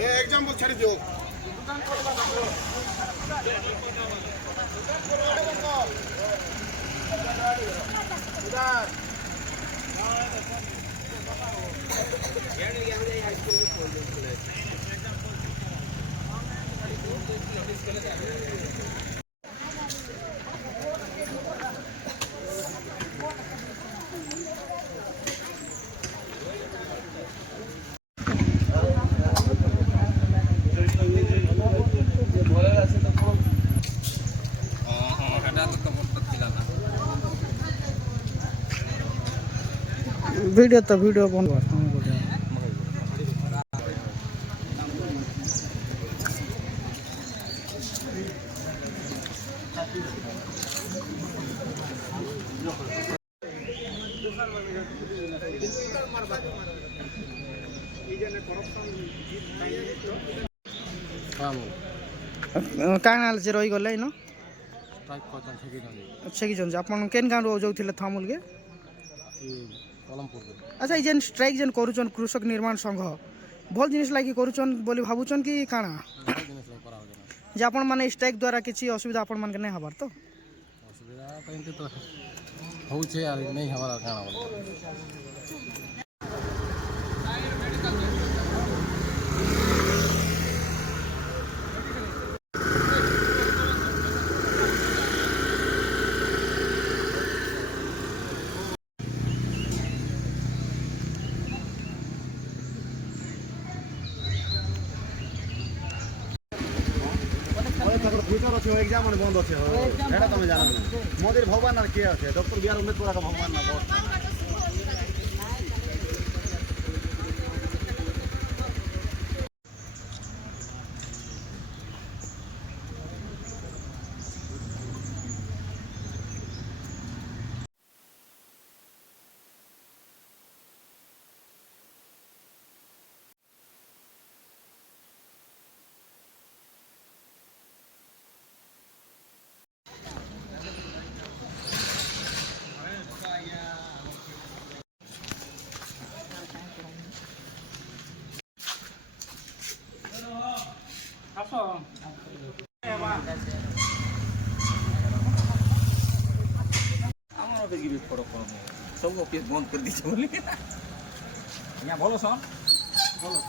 example छाड़ी दियो video बंद କାଣା ଯେ ରହିଗଲେ ଇନ ଛେକିଛନ୍ତି ଆପଣ କେନ୍ ଗାଁରୁ ଯାଉଥିଲେ ଥାମୁଲକେ ଆଚ୍ଛା ଏଇ ଯେନ୍ ଷ୍ଟ୍ରାଇକ୍ ଯେନ୍ କରୁଛନ୍ କୃଷକ ନିର୍ମାଣ ସଂଘ ଭଲ ଜିନିଷ ଲାଗି କରୁଛନ୍ ବୋଲି ଭାବୁଛନ୍ କି କାଣା ଯେ ଆପଣମାନେ ଏଇ ଷ୍ଟ୍ରାଇକ୍ ଦ୍ୱାରା କିଛି ଅସୁବିଧା ଆପଣମାନଙ୍କୁ ନାଇଁ ହେବାର ତ ଅସୁବିଧା ତ ଏମିତି ତ ହଉଛେ ଆର୍ ନାଇଁ ହେବାର କାଣା फ्यूचर अच्छे एग्जाम बंद अच्छे एटा तुम जान मोदी भगवान किए अच्छे डॉक्टर बी आर अम्बेडकर का भगवान ना बहुत सब ऑफिस बंद कर दीजिए बोले यहाँ बोलो सर बोलो